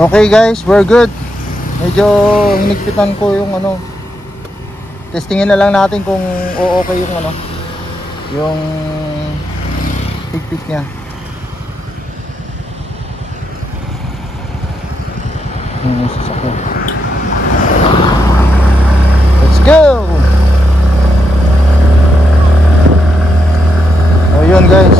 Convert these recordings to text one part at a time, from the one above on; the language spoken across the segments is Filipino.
Okay guys, we're good. Medyo hinigpitan ko yung ano. Testingin na lang natin kung okay yung ano, yung higpit niya. Let's go. Oh yun guys.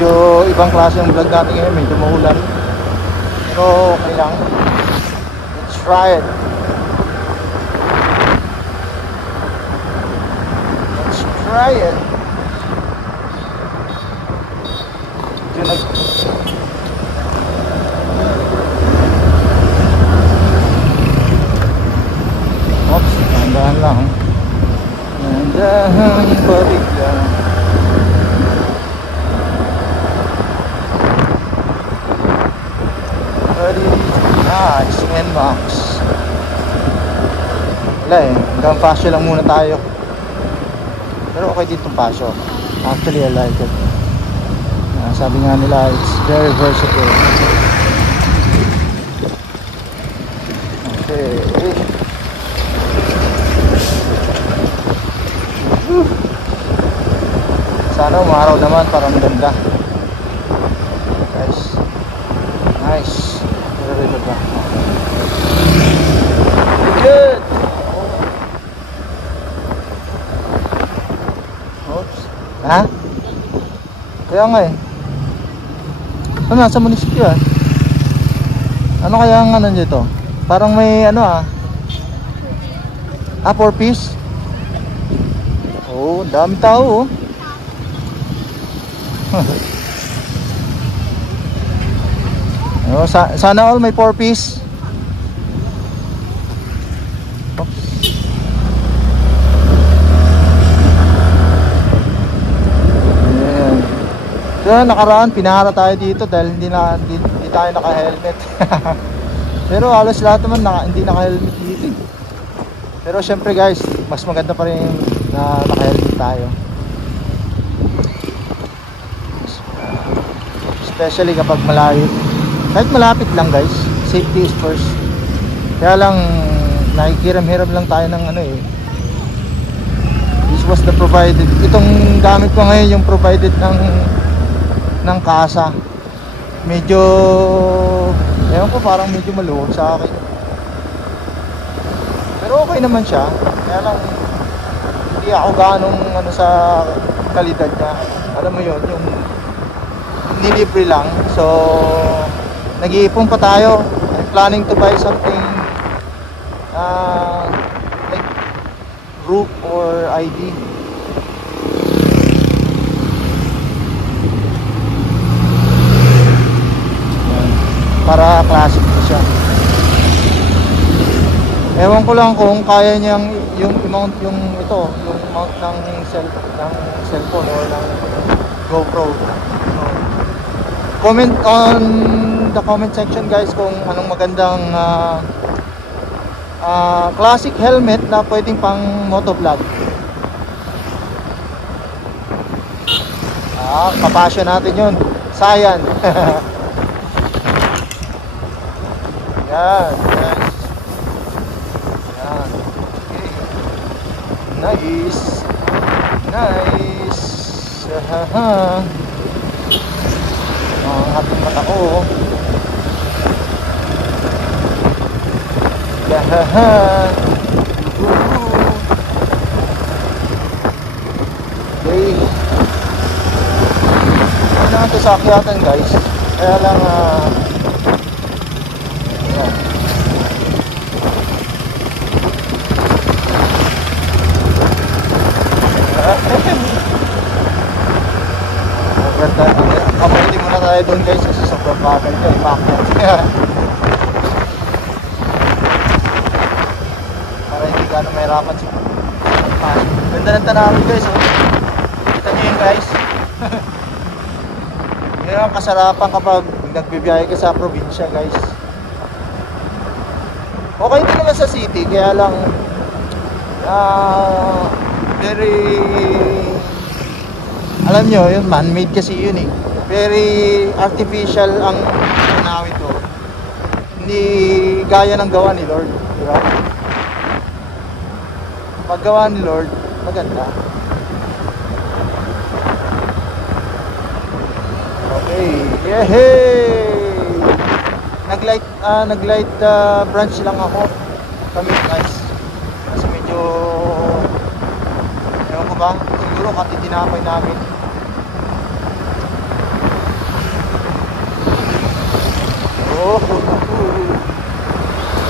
Medyo ibang klase yung vlog natin ngayon, medyo maulan pero okay lang. Let's try it. Let's try it. Oops, dahan lang. Dahan balik lang. Nice, NMAX. Wala eh, hanggang fascio lang muna tayo. Pero okay dito fascio. Actually I like it. Sabi nga nila, it's very versatile. Okay. Sana umaraw naman para maganda. Guys, nice. Good. Oops. Ha? Kaya nga eh. Ano, nasa munisipyo ah. Ano kaya ang ano dito? Parang may ano ah. 4 piece. Oh, dami tao oh. Oh, sana all may 4 piece. Oops. Ayan. So, nakaraan pinahara tayo dito dahil hindi tayo naka-helmet. Pero halos lahat naman hindi naka-helmet dito. Pero syempre guys, mas maganda pa rin na naka-helmet tayo. Especially kapag malayo. Kahit malapit lang guys, safety is first. Kaya lang nakikiram-hiram lang tayo ng ano eh. This was the provided. Itong gamit ko ngayon yung provided ng kasa. Medyo ewan ko, parang medyo maluwag sa akin. Pero okay naman siya. Kaya lang hindi ako ganong ano sa kalidad niya. Alam mo yun, yung nilibre lang. So nag-iipon pa tayo. I'm planning to buy something like roof or ID. Para classic na siya. Ewan ko lang kung kaya niyang yung mount yung mount ng cellphone or ng GoPro. Comment on the comment section guys kung anong magandang classic helmet na pwedeng pang motovlog. Kapasya natin yun. Sayan. Yan, guys. Yan. Okay. Nice. Nice. Ang ating mata ko. Yahaha. Okay. Ano ito sa akyatan guys. Kaya lang yan. Kapaliti muna tayo doon guys kasi sobrang bagal niya, ipakyat. Para hindi gano'ng mahirapan sa ganda ng tanawin guys oh. Kita nyo yun guys. Yan ang kasarapan kapag nagbibiyahe ka sa probinsya guys. Okay din naman sa city, kaya lang very, alam nyo, yun, man-made kasi yun eh. Very artificial ang Manawin to. Hindi gaya ng gawa ni Lord, di ba? Paggawa ni Lord, maganda. Okay, yehey! Nag-light branch lang ako kami guys. Kasi medyo ewan ko ba, siguro katitinapay namin. Oh,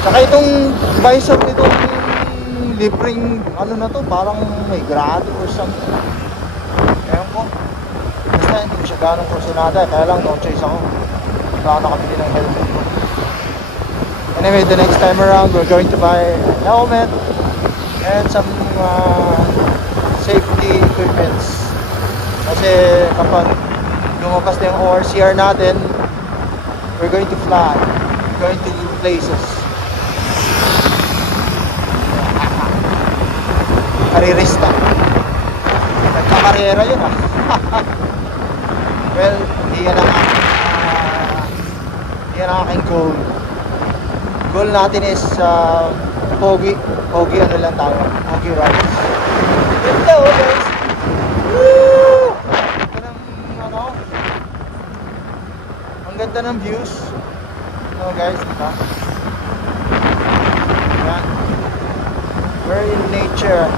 saka itong visor nitong libreng ano na to, parang may grado or something. Ewan ko. Basta hindi ko siya ganong kursunada, kaya lang no choice ako. Hindi ako nakabili ng helmet ko. Anyway, the next time around, we're going to buy a helmet and some safety equipments. Kasi kapag lumabas na yung ORCR natin, we're going to fly. We're going to places. Karirista. Nagkakarera yun ah. Well, hindi yan ang aking goal. Goal natin is pogi ano lang tayo, pogi rides. Ganda oh guys. Woo! Ang ganda ng views. Oh guys, diba? Yan. We're in nature.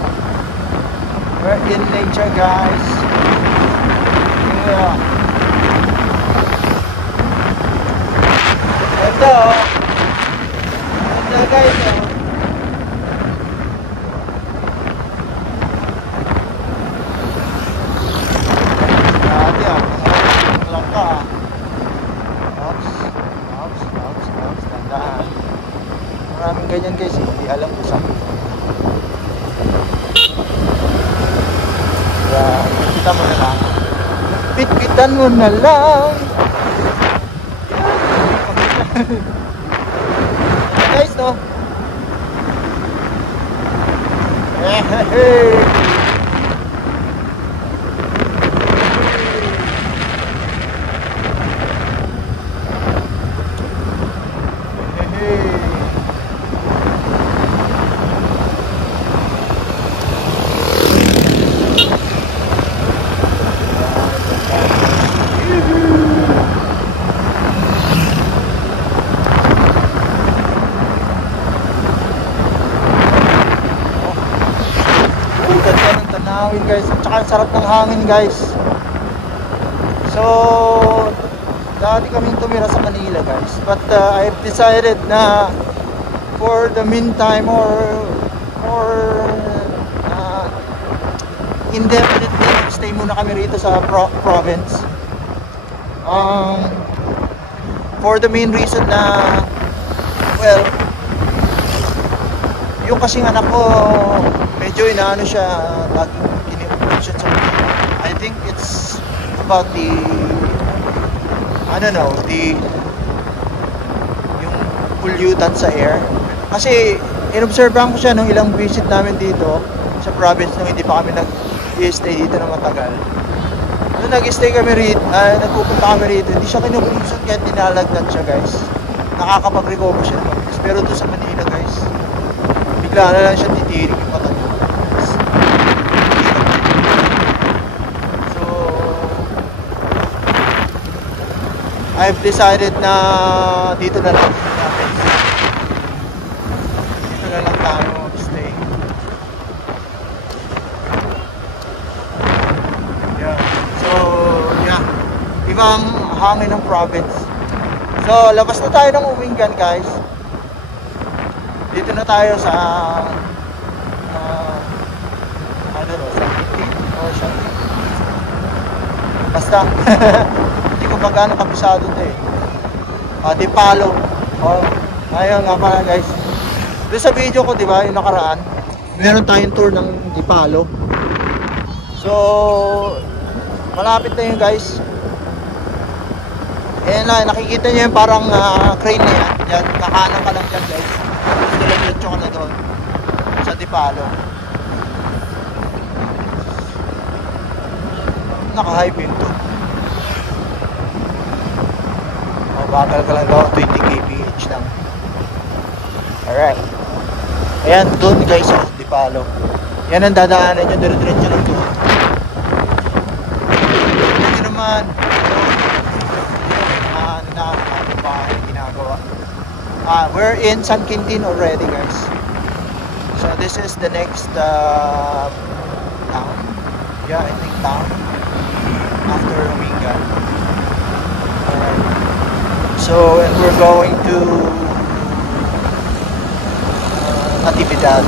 We're in nature guys. Yeah. Ganda oh. Guys, dati lang ka. Ops, tandaan. Maraming ganyan guys, hindi alam ko saan. Kaya, kita mo na lang. Pitpitan mo na lang. Guys, no? Hey! Guys, at saka sarap ng hangin guys. So dati kaming tumira sa Manila guys, but I've decided na for the meantime or indefinitely stay muna kami rito sa province, for the main reason na, well, yung kasing anak ko medyo inaano siya, laging kini-option sa I think it's about the, I don't know, yung pollutant sa air. Kasi inobserbahan ko siya nung ilang visit namin dito sa province nung hindi pa kami nag-stay dito na matagal. Nung nag-stay kami rito, nagpupunta kami rito, hindi siya kinukulusot kahit dinalagnat siya guys. Nakakapag-recover siya naman. Pero doon sa Manila guys, bigla na lang siya titirik yung mata niya. So I've decided na dito na lang tayo stay. Yeah. So yeah, ibang hangin ng province. So labas na tayo ng Umingan guys. Dito na tayo sa I don't know, sa Kitty or something. Basta hindi ko pa gaano kabisado ito eh. Dipalo. Ayun nga pala guys. Doon sa video ko, di ba, yung nakaraan, meron tayong tour ng Dipalo. So malapit na yun guys. Ayan na, nakikita nyo yung parang crane na yan. Yan, kakanan ka lang dyan guys. dire-diretso ka na doon sa Dipalo. Naka-high beam to. Mabagal ka lang daw, 20 kph lang. Alright. Ayan, doon guys, Dipalo. Yan ang dadaanan nyo, dire-diretso lang doon. Ito naman, ginagawa. We're in San Quintin already, guys. So this is the next town. Yeah, I think town after Ringa. So, and we're going to Natividad.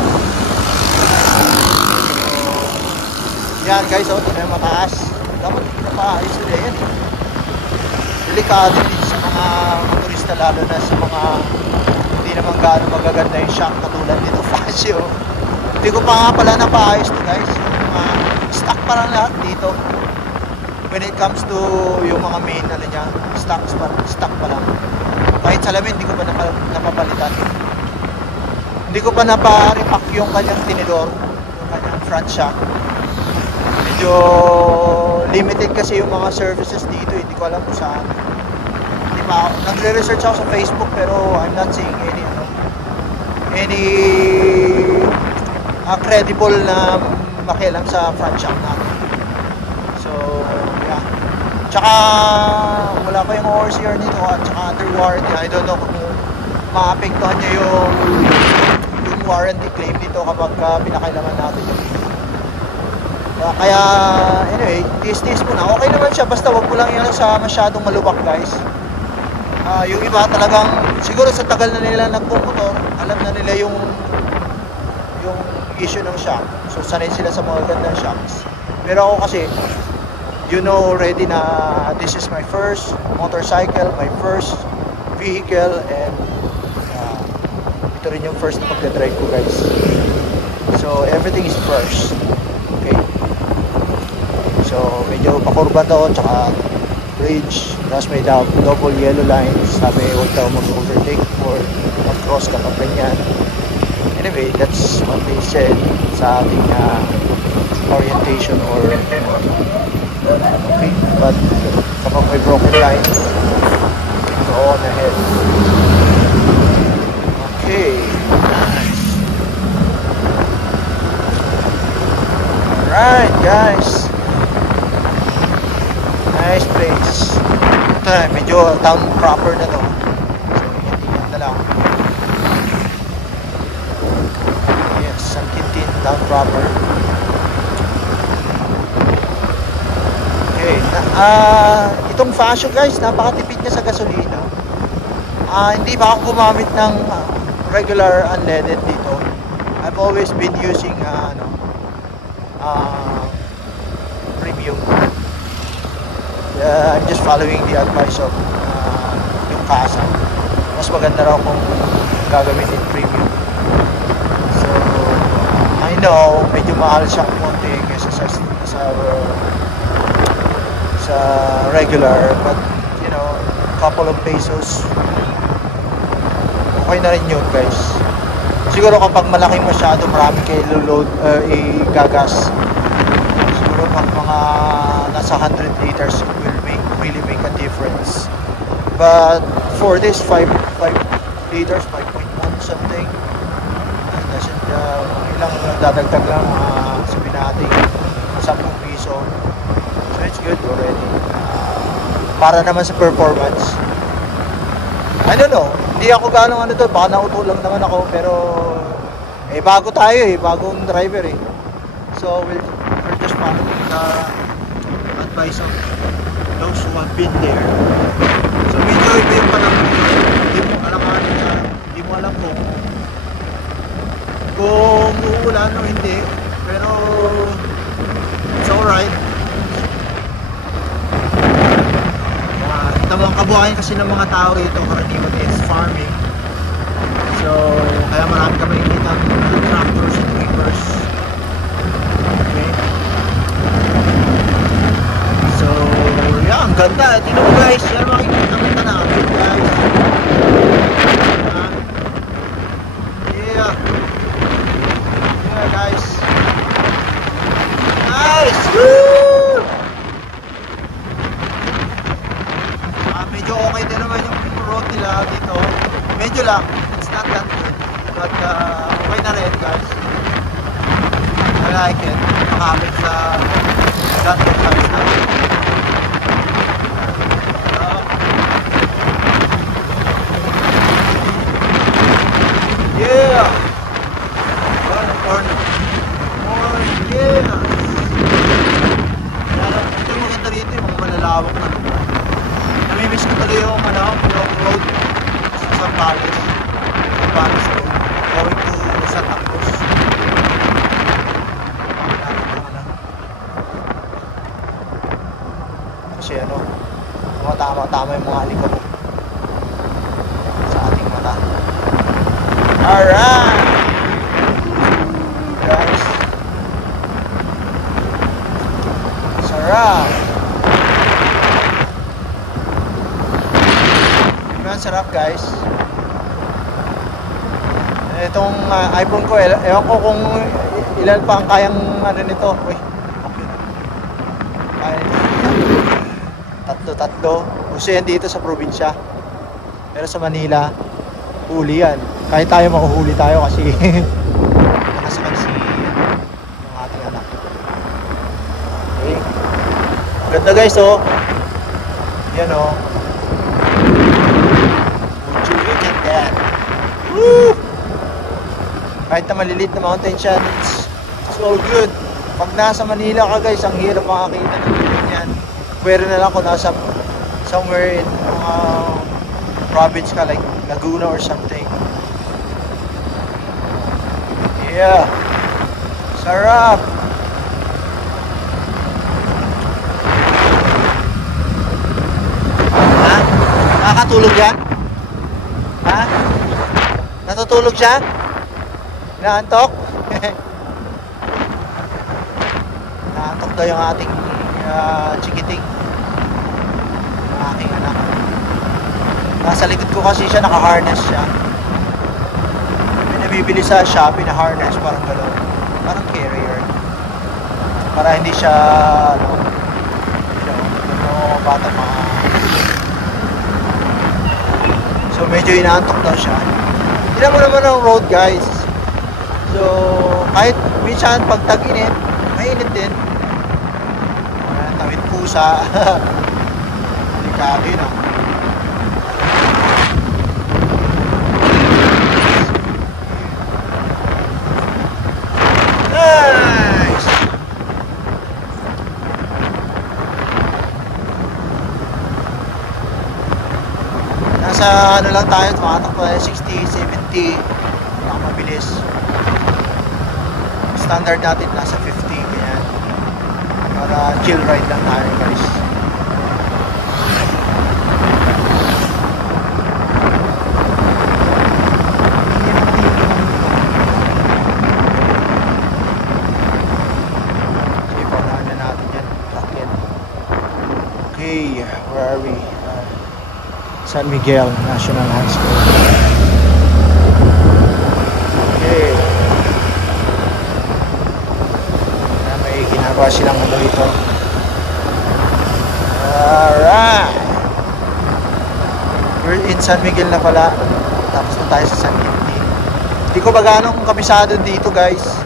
Yan guys, ito na yung mataas. Dapat napaayos nila yan. Delikado dito sa mga motorista, lalo na sa mga hindi naman gaano magaganda yung shock katulad nito Fasio. Hindi ko pa nga pala napaayos to guys. Stock pa lang lahat dito. When it comes to yung mga main ano niya, stock pa lang. Kahit salamin hindi ko pa napapalitan. Hindi ko pa napa-repack yung kanyang tinidor, yung kanyang front shock. Medyo limited kasi yung mga services dito, hindi ko alam kung saan. Nagre-research ako sa Facebook pero I'm not seeing any credible na makialam sa front shock natin. So, yeah. Tsaka wala pa yung overseer nito at tsaka under warranty. I don't know kung maapektuhan niya yung warranty claim dito kapag pinakailaman natin yung kaya anyway, tiis-tiis muna. Okay naman siya, basta wag mo lang yan sa masyadong malubak guys. Yung iba talagang siguro sa tagal na nila nagpumotor, alam na nila yung issue ng shock. So sanay sila sa mga gandang shocks. Pero ako kasi you know already na this is my first motorcycle, my first vehicle, and ito rin yung first na pagdadrive ko guys. So everything is first. Okay. So medyo pakurba to, tsaka bridge, tapos may double yellow lines. Sabi huwag daw mag-overtake or mag-cross kapag ganyan. Anyway, that's what they said sa ating orientation or okay, but kapag may broken line, go on ahead. Okay, nice. Alright guys, nice place. Ito na, medyo town proper na to. So, ingat na lang. Yes, San Quintin, town proper. Okay, itong Fasio guys, napakatipid niya sa gasolina. Hindi pa ako gumamit ng regular unleaded dito. I've always been using premium. I'm just following the advice of yung Casa. Mas maganda raw kung gagamitin premium. So I know medyo mahal siyang konti kaysa sa regular, but you know, couple of pesos okay na rin yun guys. Siguro kapag malaki masyado, marami kayo load igagas, siguro pag mga nasa 100 liters will really make a difference. But for this 5 liters, 5.1 something, doesn't ilang dadagdag lang, sabihin natin 10 piso. So it's good already. Para naman sa performance, I don't know, hindi ako ganong to, baka nauto lang naman ako, pero bago tayo bagong driver so we're just following the advice of those who have been there. So medyo iba yung panahon, hindi mo alam kung uulan o hindi, pero it's alright. Ang kabuhayan kasi ng mga tao rito karaniwan is farming, so kaya marami kami nakikita tractors and reapers. Okay, so yeah, ang ganda. Tingnan mo guys, yan makikita namin guys. medyo okay din naman yung road nila dito. Medyo lang, it's not that good. But okay na rin guys. I like it. Makapit sa Ganto size natin. Yeah! Corner. Oh, yes! Ito yung maganda rito, yung mga malalawak na lugar. Namimiss ko tuloy yung road sa Zambales. Zambales Road. Going to Santa Cruz. Kasi ano, tama yung mga alikabok sa ating mata. Alright! Guys, sarap. Diba sarap guys. Itong iPhone ko, ewan ko kung ilan pa ang kayang ano nito. Uy, okay. Tatlo. Uso yan dito sa probinsya. Pero sa Manila, huli yan. Kahit tayo makuhuli tayo kasi nakasakal si yung ating anak. Okay. Ganda guys oh. Yan oh. Would you look at that? Woo! Kahit na maliliit na mountain siya, it's all good. Pag nasa Manila ka guys, ang hirap makakita ng ganyan. Pwede na lang kung nasa somewhere in province ka like Laguna or something. Yeah. Sarap. Ha? Nakakatulog yan? Ha? Natutulog siya? Naantok? Naantok daw yung ating chikiting. Yung aking anak. Nasa likod ko kasi siya, naka-harness siya. May nabibili sa Shopee na harness, parang gano'n. Parang carrier. Para hindi siya, bata mga. So medyo inaantok daw siya. Tignan mo naman ang road guys. So kahit minsan pag tag-init, mainit din. Tawid pusa. Delikado yun ah. Nice! Nasa ano lang tayo, tumatakbo tayo 60, 70. Mabilis. Standard natin nasa 50 ganyan. Para chill ride lang tayo guys. Sige, paunahan na natin yan. Okay, where are we? San Miguel National High School. Okay. May ginagawa silang ano dito. Alright. We're in San Miguel na pala. Tapos na tayo sa San Quintin. Hindi ko ba ganong kabisado dito guys.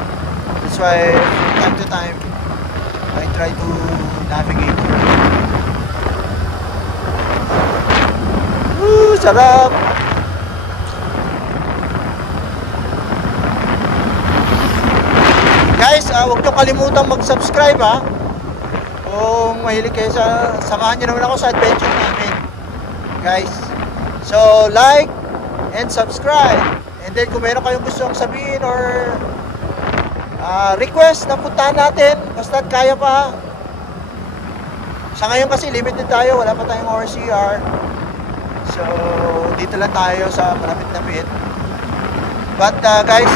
That's why time to time I try to navigate. Woo! Sarap! Guys, huwag nyo kalimutan mag-subscribe ha. Kung mahilig kayo samahan nyo naman ako sa adventure namin. Guys, so like and subscribe. And then kung meron kayong gustong sabihin or request na puntahan natin, basta kaya pa. Sa ngayon kasi limited tayo, wala pa tayong ORCR. So dito lang tayo sa malapit-lapit. But guys,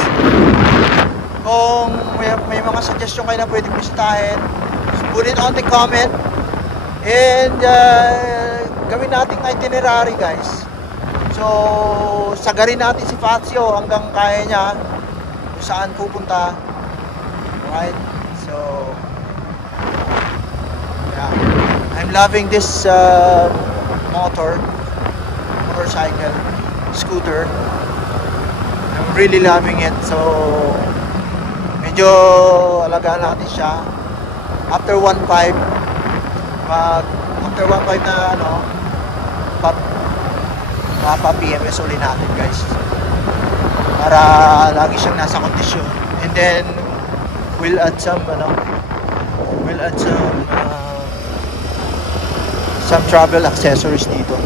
kung may mga suggestion kayo na pwedeng bisitahin, put it on the comment. And gawin nating itinerary guys. So sagarin natin si Fazio hanggang kaya niya kung saan pupunta. Alright, so yeah, I'm loving this motorcycle, scooter. I'm really loving it. So medyo alagaan natin siya. After 1.5 na ano, PMS uli natin guys, para lagi siyang nasa kondisyon. And then we'll add some travel accessories dito.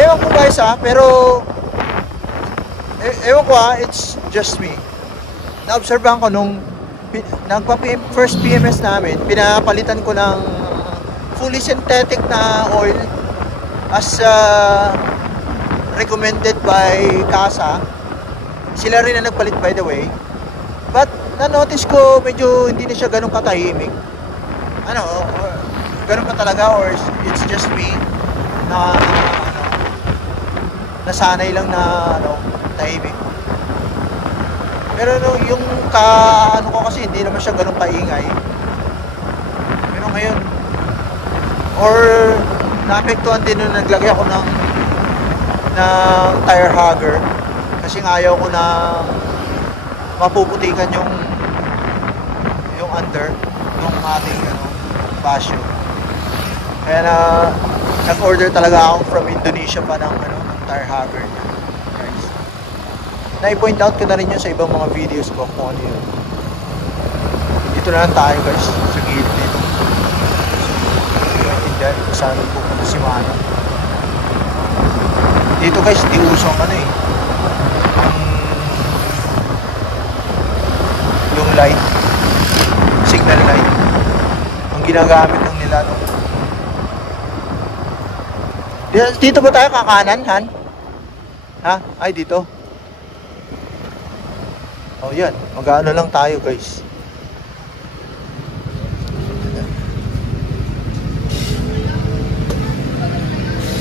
Ewan ko guys pero ewan ko it's just me. Naobserbahan ko nung first PMS namin, pinapalitan ko ng fully synthetic na oil as recommended by CASA. Sila rin na nagpalit by the way. But na-notice ko medyo hindi na siya ganun katahimik. Ganun pa talaga, or it's just me na nasanay lang na tahimik. Pero yung ko kasi hindi naman siya ganun kaingay. Pero ngayon, or naapektuhan din nung naglagay ako ng tire hugger, kasi ayaw ko na mapuputikan yung under ng ating basyo. Kaya nag-order talaga ako from Indonesia pa ng tire hugger niya. Guys, na-point out ko na rin yun sa ibang mga videos ko kung ano yun. Dito na lang tayo guys, sa gilid dito. Dyan, kung saan pupunta si Mano. Dito guys, di uso ang yung light, signal light, ang ginagamit ng nila dito ba tayo kakanan, Han? Ha? Ay, dito. Oh, yan. Mag-ano lang tayo guys.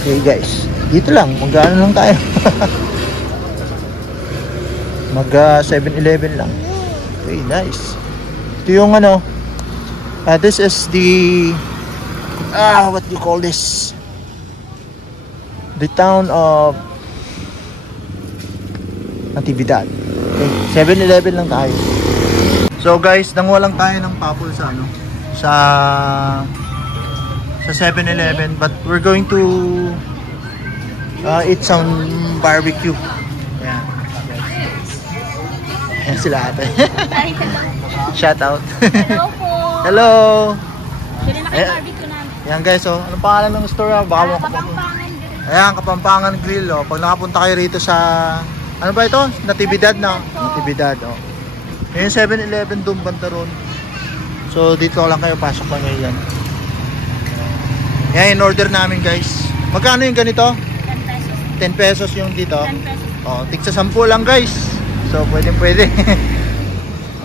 Okay guys, dito lang, mag-ano lang tayo. Mag 7-Eleven lang. Okay, nice. Ito yung this is the what do you call this? The town of Natividad. Okay, 7-Eleven lang tayo. So guys, nanguha lang tayo ng papul sa 7-Eleven, but we're going to eat some barbecue. Ayan. Ayan sila ate. Shout out. Hello po. Hello. Sili na kayo barbecue na. Ayan guys, anong pangalan ng store? Baka Kapampangan. Ayan, Kapampangan Grill. Pag nakapunta kayo rito sa, ano ba ito? Natividad na. Natividad, Ayan, 7-Eleven doon, Bantaron. So dito lang kayo, pasok lang ngayon. Yan, in-order namin guys. Magkano yung ganito? 10 pesos yung dito. 10 pesos. Tigsa 10 lang guys. So pwede.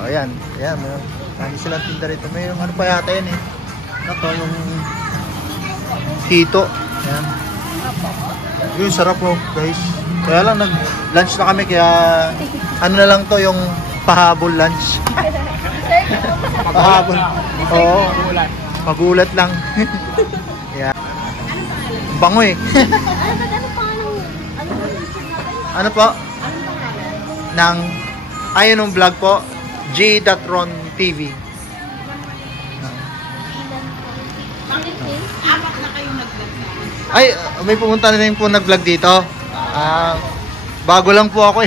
Ayan. Ayan, may silang tinda rito. May yung ano pa yata yan yung hito. Ayan. Yung sarap guys. Kaya lang nag-lunch na kami, kaya ano na lang to, yung pahabol lunch. Pahabol. Oo. Magulat lang. Yeah. Bango Ano po? Nang ayun ng vlog po, G.Ron TV. Ay, may pumunta na rin po nag-vlog dito. Bago lang po ako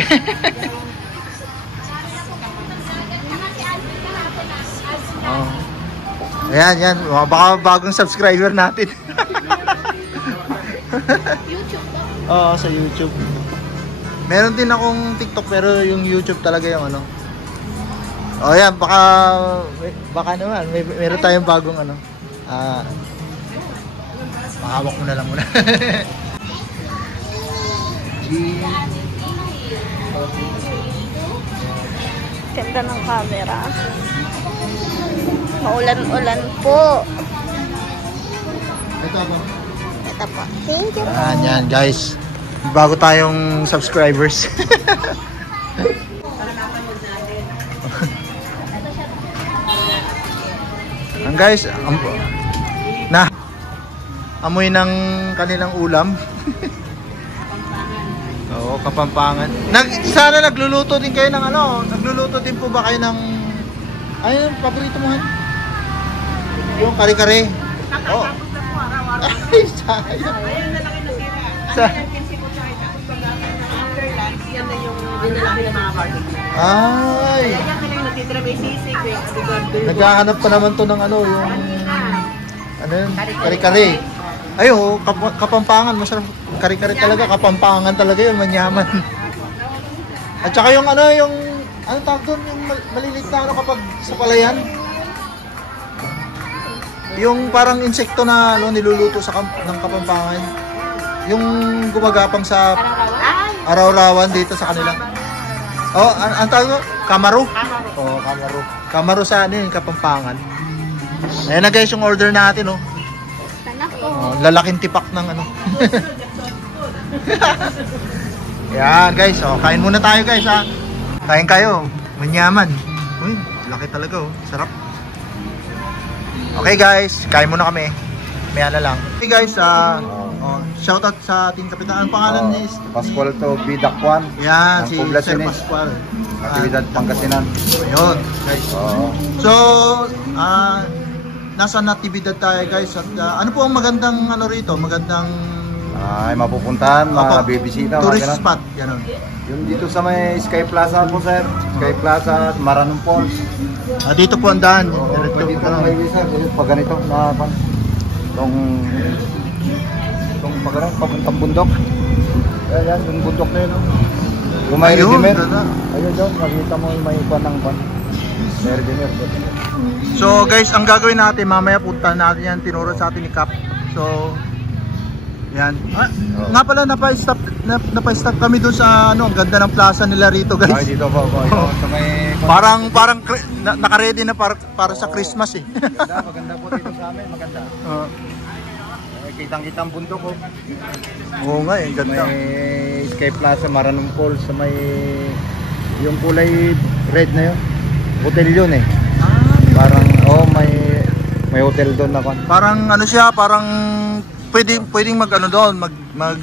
Ayan. Baka bagong subscriber natin. YouTube ba? Oo, sa YouTube. Meron din akong TikTok, pero yung YouTube talaga yung Ayan, baka naman meron tayong bagong mahawak mo na lang muna. Ganda ng camera. Maulan-ulan po. Ito po. Ito po. Thank you. Yan guys. Bago tayong subscribers. Ang guys, na amoy ng kanilang ulam. Oo, Kapampangan. Sana nagluluto din kayo ng ano, nagluluto din po ba kayo ng ayun, paborito mo han? Yung kare-kare. Oh. Ay, sayang. Ayun na lang yung nasira. Ano yan, kinsi ko sa kita. After lunch, yan na yung binalaki ng mga party. Ay. Kaya yan na lang yung natitira. May sisig, may adobo. Naghahanap pa naman to ng ano, yung ano yun, kare-kare. Ay, oh, Kapampangan, masarap. Kare-kare talaga, Kapampangan talaga yun, manyaman. At saka yung ano, yung ano tawag doon, yung maliliit na ano kapag sa palayan. Yung parang insekto na ano, niluluto sa ng Kapampangan. Yung gumagapang sa araw-rawan dito sa kanila. Oh, ang tawag mo? Kamaro? Oh, kamaro. Kamaro sa ano yung Kapampangan. Ayan na guys yung order natin, oh. Oh, lalaking tipak ng ano. Yan guys, oh, kain muna tayo guys ha. Kain kayo, manyaman. Uy, laki talaga oh, sarap. Okay guys, kain muna kami. Maya na lang. Okay guys, shoutout sa ating kapitan. Ang pangalan is Pascual to Bidakwan. yan, si Poblacion Sir Pascual. Natividad Pangasinan. Ayun, guys. Oo. So, nasa Natividad tayo guys. At ano po ang magandang ano rito? Magandang Ay, mapupuntahan, mabibisita. tourist mga ganun. spot. Ganun. Yung dito sa may Sky Plaza po, sir. Sky Plaza, Maranong Falls. Dito po ang daan. Pwede dito na may visa. Pag ganito, na itong pag ganun, papuntang bundok. Yan, yung bundok na yun. Yung may Ayun, redeemer. ganda. Ayun doon, makita mo yung may ipan ng pan. May redeemer. So guys, ang gagawin natin, mamaya punta natin yan. Tinuro sa atin ni Cap. So, yan. Nga pala, napa-stop kami doon sa ano, ang ganda ng plaza nila rito guys. Ay, dito po. Sa may... Parang naka-ready na para sa Christmas eh. Maganda po dito sa amin, maganda. Kitang-kitang bundok ko. Oo nga eh, ganda. May Sky Plaza, Maranong Falls, sa may yung kulay red na yun. Hotel yun eh. Parang may hotel doon na kon. Parang ano siya, parang pwedeng mag ano doon, mag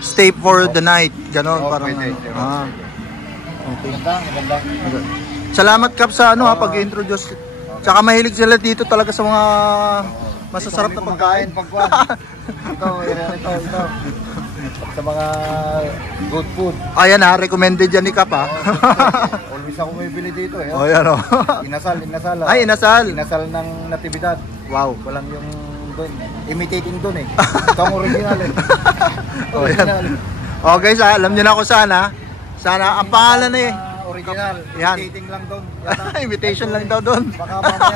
stay for the night, ganon, parang pwede. okay. Maganda. Salamat Kap sa ano pag-introduce. Tsaka mahilig sila dito talaga sa mga masasarap na pagkain. Ito. Sa mga good food. Ayan recommended yan ni Kap Always ako may bili dito eh. Oh, yan oh. Inasal. Ay, inasal. Inasal ng Natividad. Wow. Walang yung doon. Imitating doon eh. Ito ang original eh. Oh, yan. Oh guys, alam niyo na ako sana. Sana ang pangalan eh. Original. Yan. Imitating lang doon. Invitation lang daw doon. Baka mamaya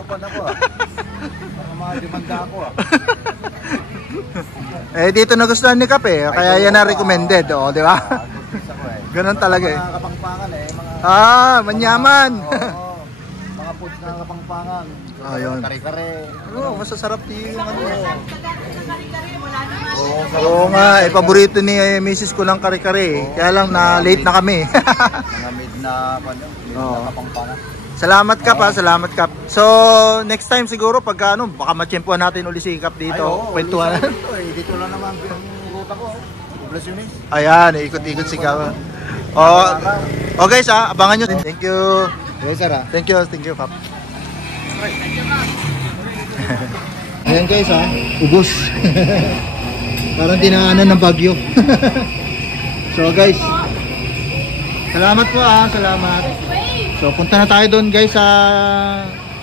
ako ah. Baka ma-demanda ako ah. Eh dito nagustuhan ni Kap eh, kaya yan na recommended, oh, di ba? Ganun talaga eh. Mga Kapampangan eh, mga manyaman. Oo. Mga foods na Kapampangan. Ayun. Kare-kare. Oh, masasarap din yung ano. Oo, Oo nga, paborito ni Mrs. ko lang kare-kare. Kaya lang na late na kami. mga made na Kapampangan. Salamat Kap salamat Kap. So, next time siguro pag ano, baka ma-tsempuhan natin uli si Kap dito. Kwentuhan. Dito lang naman yung ruta ko. Poblacion. Ayan, ikot-ikot si Kap. Oh guys abangan nyo. Thank you. Yes, sir. Thank you Kap. Ayan guys ubos. Parang dinaanan ng bagyo. So guys, salamat po salamat. So punta na tayo doon guys sa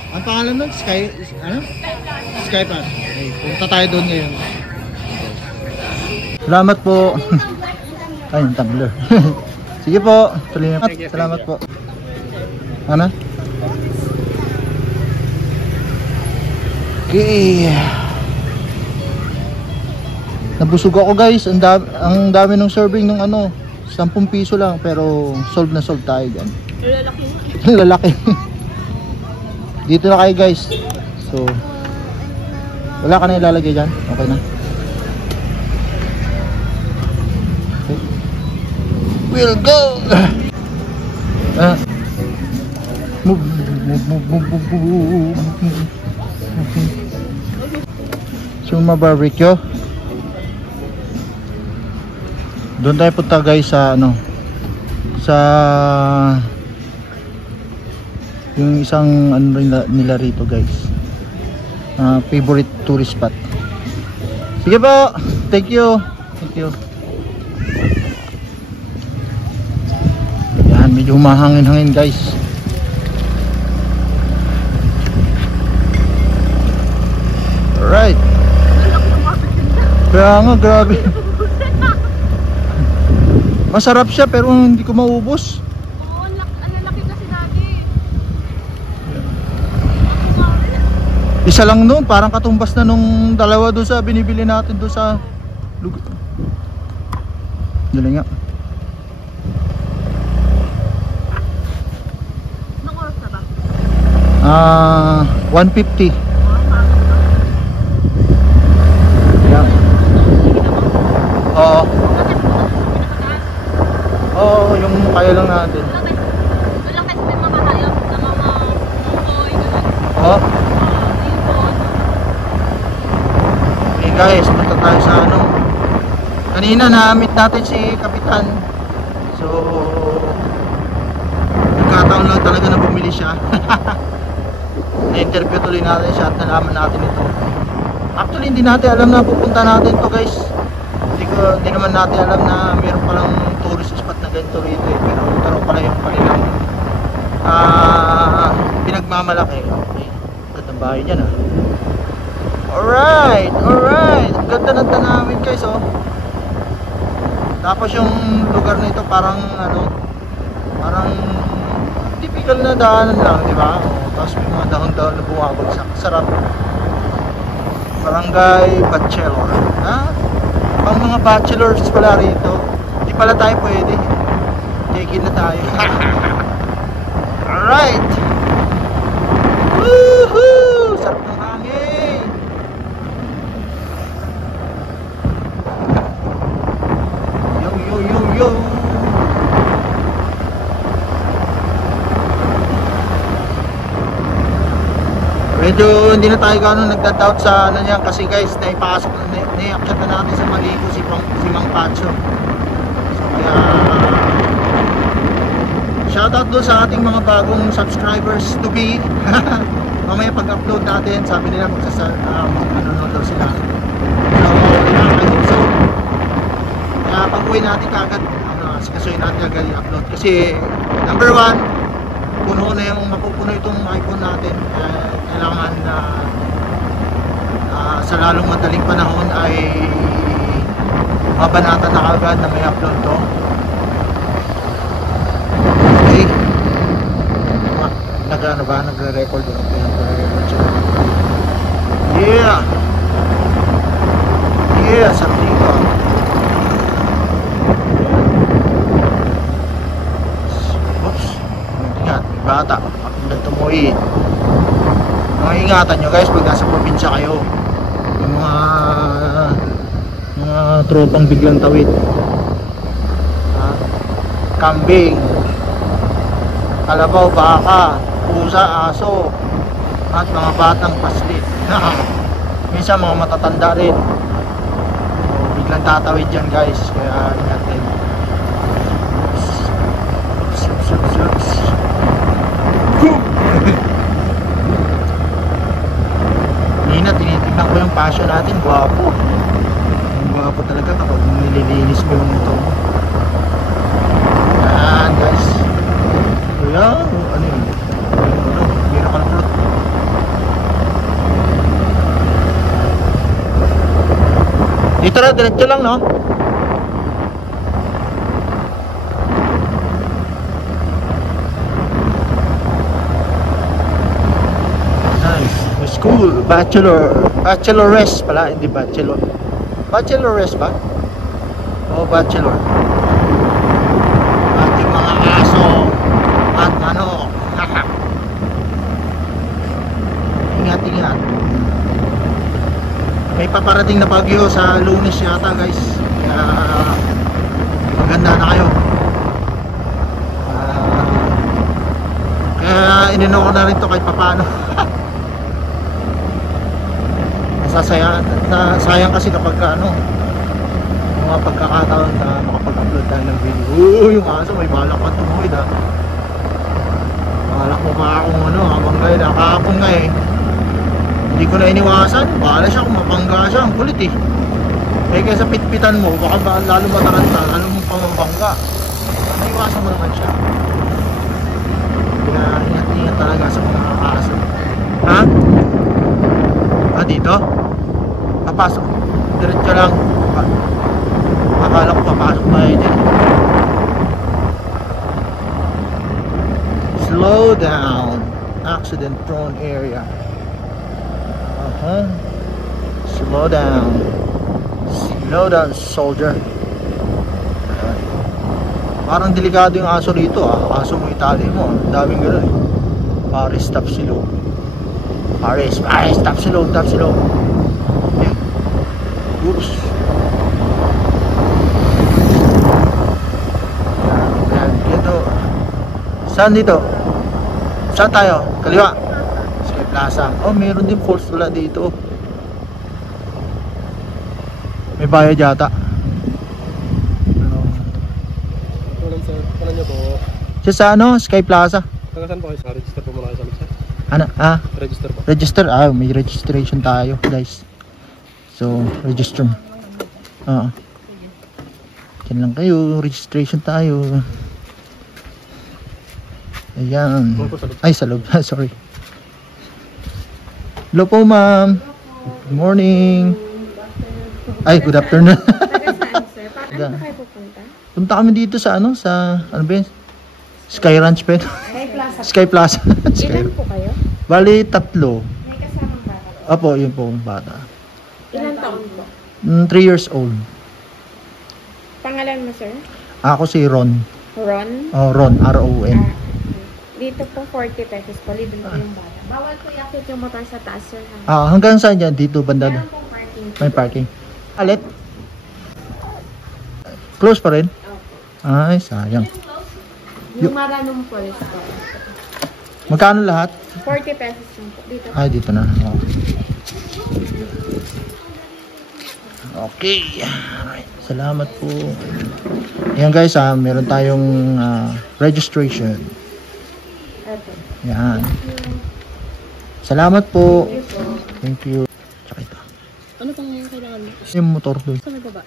ang pangalan nun? Sky Pass. Okay, punta tayo doon ngayon. Salamat po. Ay, yung tumbler. Sige po. Salamat po. Ano? Okay. Nabusog ako guys. Ang dami ng serving nung ano. 10 piso lang pero solve na solve tayo dyan. Lalaki. Dito na kayo guys. So wala ka na ilalagay dyan. Okay na. Okay. We'll go. Move. Suma Barbecue. Doon tayo punta guys sa ano, sa yung isang ano nila rito guys, favorite tourist spot. Sige po, thank you. Yan, medyo humahangin-hangin guys. Alright. Kaya nga, grabe. Masarap siya pero hindi ko maubos. Oo, ang laki kasi lagi. Isa lang noon, parang katumbas na nung dalawa doon sa binibili natin doon sa lugar. Dali nga. Anong oras na ba? 150. Yeah. Oo. Oo, yung kaya lang natin. Walang kasi may mga hayop na mga boy, gano'n. Oo. Okay guys, punta tayo sa ano. Kanina na-meet natin si Kapitan. So, nagkataon lang talaga na bumili siya. Na-interview tuloy natin siya at nalaman natin ito. Actually, hindi natin alam na pupunta natin to guys. Hindi naman natin alam na meron palang tourist spot na ganito rito eh. Pero pala yung kanilang pinagmamalaki. Okay, gandang bahay dyan ah. Alright. Ang ganda ng tanawin guys oh. Tapos yung lugar na ito parang ano, parang typical na daanan lang, di ba? Tapos may mga dahon-dahon na bumabagsak. Sarap. Barangay Bachelor. Ha? Ang mga bachelors pala rito. Hindi pala tayo pwede. Take-in na tayo. Alright. Woohoo! Sarap ng hangin. Yo. Medyo hindi na tayo gano'n nagda-doubt sa ano niyan kasi guys, naiakit na natin sa Maligo si Mang Pacho. So kaya shoutout doon sa ating mga bagong subscribers to be. Mamaya pag-upload natin, sabi nila ano daw sila. So kaya pag-uwi natin kagad, sikasuhin natin agad i-upload kasi number 1, puno na yung mapupuno itong iPhone natin. Kailangan na sa lalong madaling panahon ay mabanatan na agad na may upload to. Okay, nag-ano ba? Nagre-record doon. Yeah, sarap dito. Bata, pakinggan tumuhin. Mga ingatan nyo guys pag nasa probinsya kayo. Yung mga tropang biglang tawid. Kambing, kalabaw, baka, pusa, aso, at mga batang paslit. Minsan mga matatanda rin. So, biglang tatawid dyan guys, kaya ingatin. Nina, tinitignan ko yung passion natin, guwapo. Ang guwapo talaga kapag nililinis mo yung ito. Yan guys. Kuya, ano yun? Miracle fruit. Dito na, diretso lang no? School, bacheloress pala, hindi bachelor. Bacheloress ba? O bachelor. At yung mga aso at ano. Ingat. May paparating na bagyo sa Lunes yata guys. Kaya maganda na kayo. Kaya kainin ko na rin to kahit papano. Sayang kasi kapag ano, mga pagkakataon na makapag-upload tayo ng video. Yung aso may balak pa tumuhid ha. Balak mo pa akong ano, habang kayo nakakapon nga eh. Hindi ko na iniwasan, bahala siya kung mapangga siya, ang kulit eh. Kaysa pitpitan mo, baka lalo mataranta, lalo mong pamabangga. Naiwasan mo naman siya. Kaya ingat-ingat talaga sa mga aso. Ha? Ah, dito? Papasok. Diretso lang. Akala ko papasok tayo dito. Slow down. Accident prone area. Slow down. Slow down, soldier. Parang delikado yung aso rito ah. Aso mo itali mo. Daming gano'n. Paris, stop slow. Paris, stop slow, stop slow. Oops. Ayan, dito. Saan dito? Saan tayo? Kaliwa. Sky Plaza. Oh, meron din falls wala dito. May bayad yata. Ano nyo po? Siya sa ano? Sky Plaza. Taga saan po kayo? Register po muna kayo sa Lipsa? Ano? Register po. Register. May registration tayo guys. So, register. Diyan lang kayo. Registration tayo. Ayan. Ay, sa loob. Sorry. Hello po, ma'am. Good morning. Ay, good afternoon. Saan, sir? Paano kayo pupunta? Punta kami dito sa ano? Sa, ano ba yun? Sky Ranch pa yun. Sky Plaza. Sky Plaza. Ilan po kayo? Bali, 3. May kasamang bata. Apo, yun po, bata. Ilan taon po? 3 years old. Pangalan mo, sir? Ako si Ron. Ron? Ron, R-O-N. Dito po 40 pesos po. Libre po yung bata. Bawal po yakit yung motor sa taas, sir. Hanggang saan dyan? Dito, banda Meron doon. pong parking. May parking. Alit? Close pa rin? Ay, sayang. Yung Maranong Falls po. Magkano lahat? 40 pesos yung po. Dito po. Ay, dito na. Okay. Alright. Salamat po. Ayan guys, meron tayong registration. Okay. Yan. Salamat po. Thank you. Tsaka ito. Ano pang kailangan mo? Yung motor doon. Sa may baba?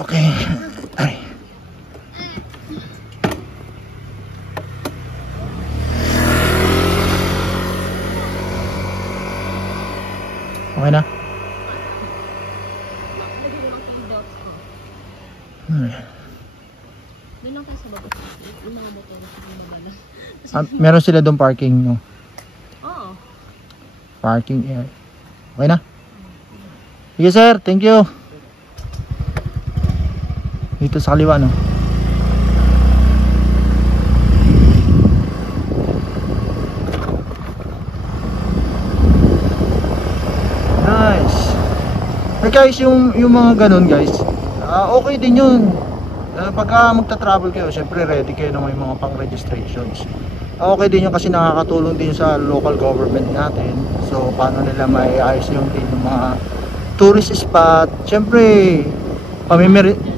Okay. Ay. Okay na? Doon lang tayo sa baba. Yung mga motor na bumabala. Meron sila doon parking, no? Oo. Parking area. Okay na? Sige sir, thank you. Dito sa kaliwa, no? Nice. Hey guys, yung mga ganun guys, okay din yun. Pagka magta-travel kayo, syempre ready kayo na may mga pang-registrations. Okay din yun kasi nakakatulong din sa local government natin. So paano nila maiayos yung din yung mga tourist spot. Syempre pamimiri.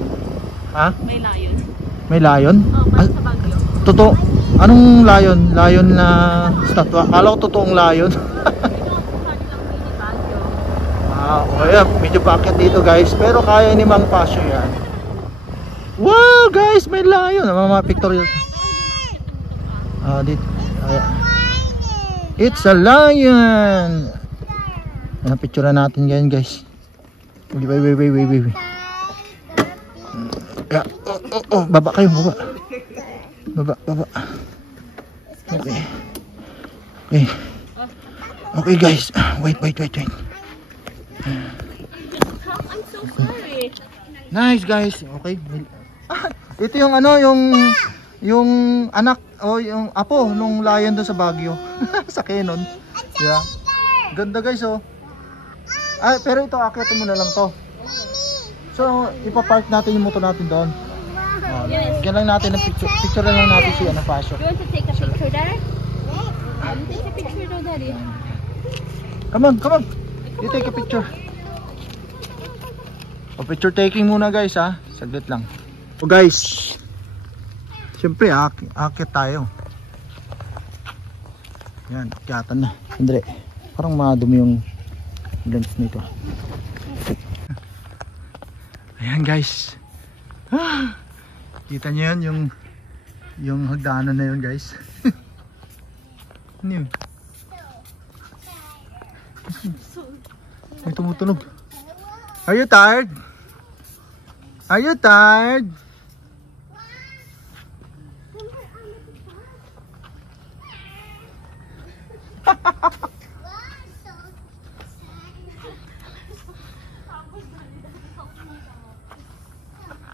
Ha? May lion. May lion? Oo, para sa Baguio. Totoo. Anong lion? Lion na statwa? Akala ko totoong lion. Ito ang sabi ng mini Baguio. Okay. Medyo packet dito guys. Pero kaya ni Mang Pasyo yan. Wow guys, may lion. Mga pictorial. Dito. It's a lion. Yan, picture natin yan guys. Wait. Yeah. Baba kayo, baba. Baba. Okay guys. Wait. I'm so sorry. Nice guys. Okay. Ito yung ano, yung anak o yung apo nung lion doon sa Baguio. Sa Canon. Yeah. Ganda guys oh. Pero ito akyatin mo na lang to. So, ipapark natin yung motor natin doon. Oh, Yes. bigyan lang natin ng picture. Picture lang natin si Fasyo. You want to take a picture there? Take a picture daw, Daddy. Come on, come on. You take a picture. O, picture taking muna guys ha. Saglit lang. O guys. Siyempre akit tayo. Yan, akyatan na. Andre, parang madumi yung lens nito. Ayan guys. Kita nyo yan yung hagdanan na yun guys. Ano yun? May tumutunog. Are you tired? Are you tired?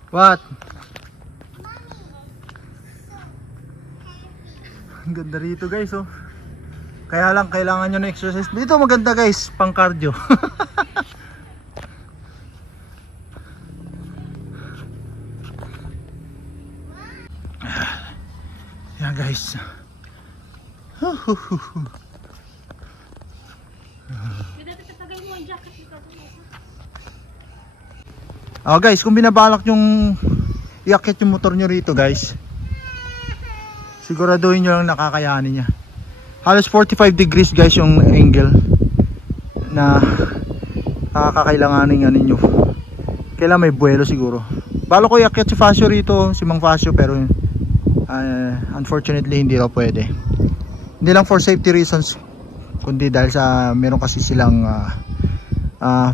What? Ang ganda rito guys oh. Kaya lang kailangan nyo na exercise. Dito maganda guys, pang cardio. Yan guys. Oh guys, kung binabalak yung iakyat yung motor nyo rito guys, siguraduhin nyo lang nakakayanin niya. Halos 45 degrees guys yung angle na nakakailanganin ninyo. Kailangan may buwelo siguro. Balo ko iakyat si Fasyo rito, si Mang Fasyo, pero unfortunately hindi raw pwede. Hindi lang for safety reasons, kundi dahil sa meron kasi silang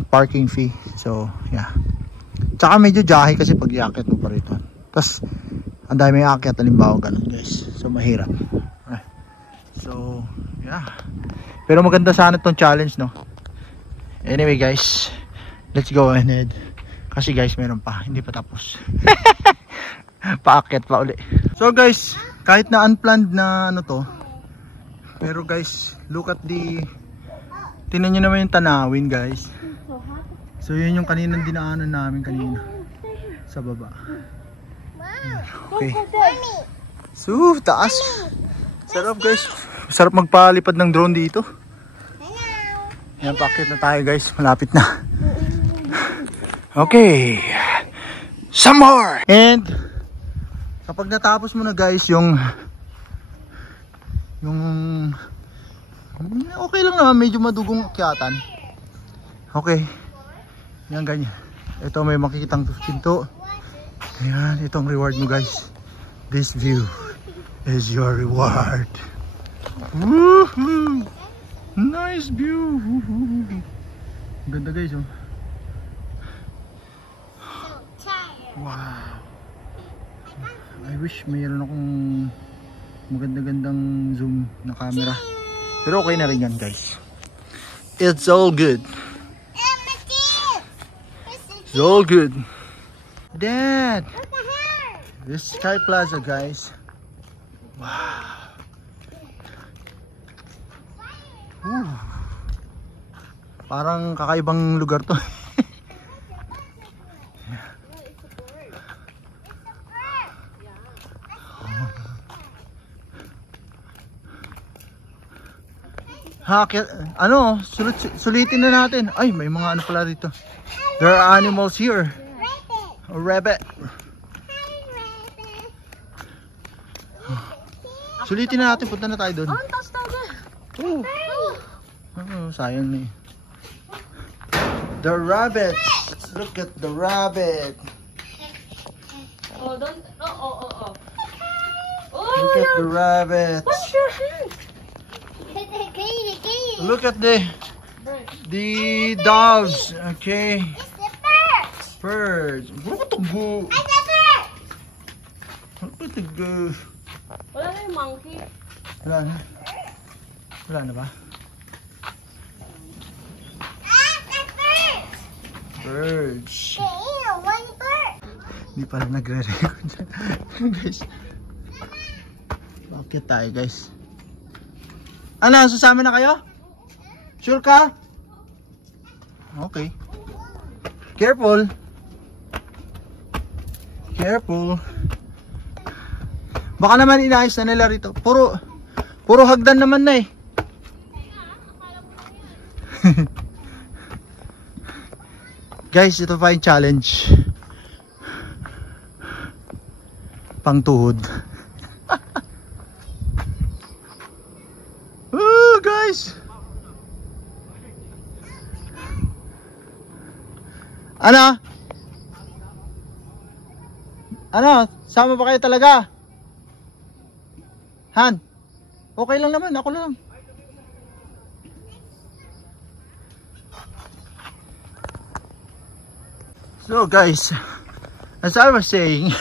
parking fee. So yeah. Tsaka medyo jahe kasi pag iakyat mo pa rito. Tapos ang dami may aakyat, halimbawa ganun guys. So mahirap. So yeah. Pero maganda sana itong challenge no. Anyway guys, let's go ahead. Kasi guys meron pa, hindi pa tapos. Paakyat pa uli. So guys, kahit na unplanned na ano to, pero guys, look at tingnan nyo naman yung tanawin guys. So yun yung kaninang dinaanan namin kanina sa baba. Okay. So taas. Sarap guys. Sarap magpalipad ng drone dito. Yan, paakyat na tayo guys. Malapit na. Okay. Some more. And kapag natapos mo na guys yung okay lang naman, medyo madugong akyatan. Okay. Yan ganyan. Ito may makikitang pinto. Ayan, itong reward mo guys. This view is your reward. Woohoo! Nice view. Ganda guys oh. Wow. I wish mayroon akong maganda-gandang zoom na camera. Pero okay na rin yan guys. It's all good. It's all good. Dad! This is Sky Plaza guys. Wow. Parang kakaibang lugar to. Ano, sulitin na natin. Ay, may mga ano pala dito. There are animals here. A rabbit. Sulitin na natin, punta na tayo doon. Oh, sayang na eh. The rabbit. Look at the rabbit. Oh, don't. Oh. Look at the rabbit. Wash your hands. Look at the doves. Okay. Birds. What the go? What the go? Wala na yung monkey. Wala na. Wala na ba? Birds. Hindi pala nagre-record guys. Bakit tayo guys? Ano? Susama na kayo? Sure ka? Okay. Careful. Careful. Baka naman inaayos na nila rito. Puro hagdan naman na eh. Guys, ito pa yung challenge. Pangtuhod. Oh, guys. Ano? Sama ba kayo talaga? Han? Okay lang naman, ako lang. So guys, as I was saying,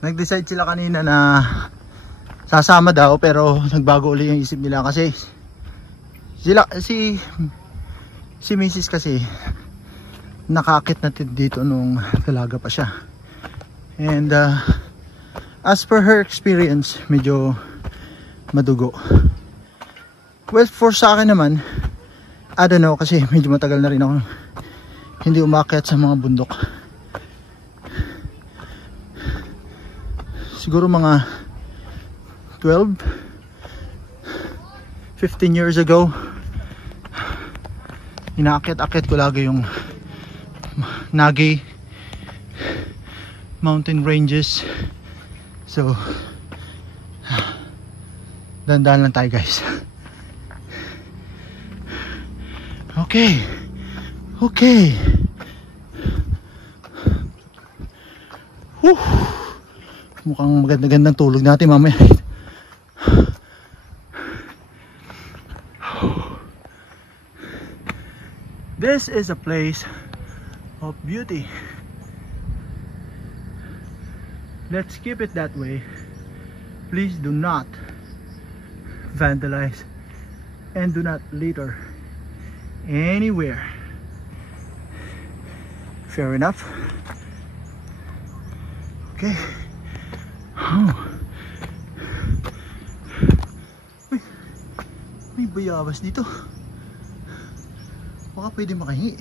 nag-decide sila kanina na sasama daw, pero nagbago ulit yung isip nila kasi si Mrs. kasi nakakit natin dito nung dalaga pa siya. And as per her experience, medyo madugo. Well, for sa akin naman, I don't know, kasi medyo matagal na rin ako hindi umakyat sa mga bundok. Siguro mga 12, 15 years ago, inaakyat-akyat ko lagi yung Nagi mountain ranges. So dandan lang tayo guys. Okay. Mukhang magandang tulog natin mamaya. This is a place of beauty. Let's keep it that way. Please do not vandalize and do not litter anywhere. Fair enough. Okay. Uy, may bayabas dito. Baka pwede makahingi.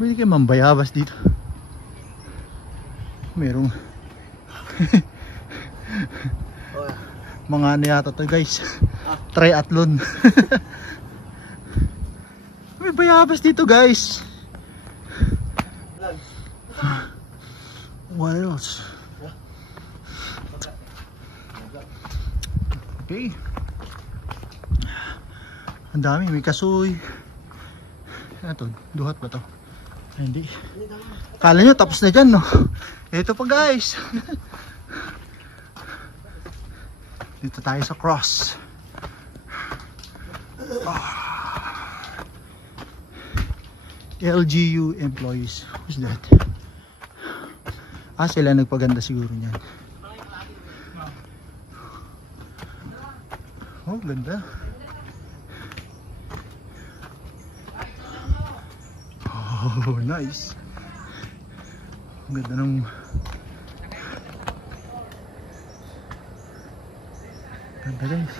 Pwede kayo mambayabas dito. Merong mga ano yata to guys, triathlon. May bayabas dito guys. What else? Okay. Ang dami, may kasoy. Ano to? Duhat ba to? Ay, hindi. Kala nyo tapos na dyan, no? Ito pa guys. Dito tayo sa cross. LGU employees. Who's that? Sila nagpaganda siguro niyan. Oh, ganda. Oh, nice. Ang ganda ng ganda guys.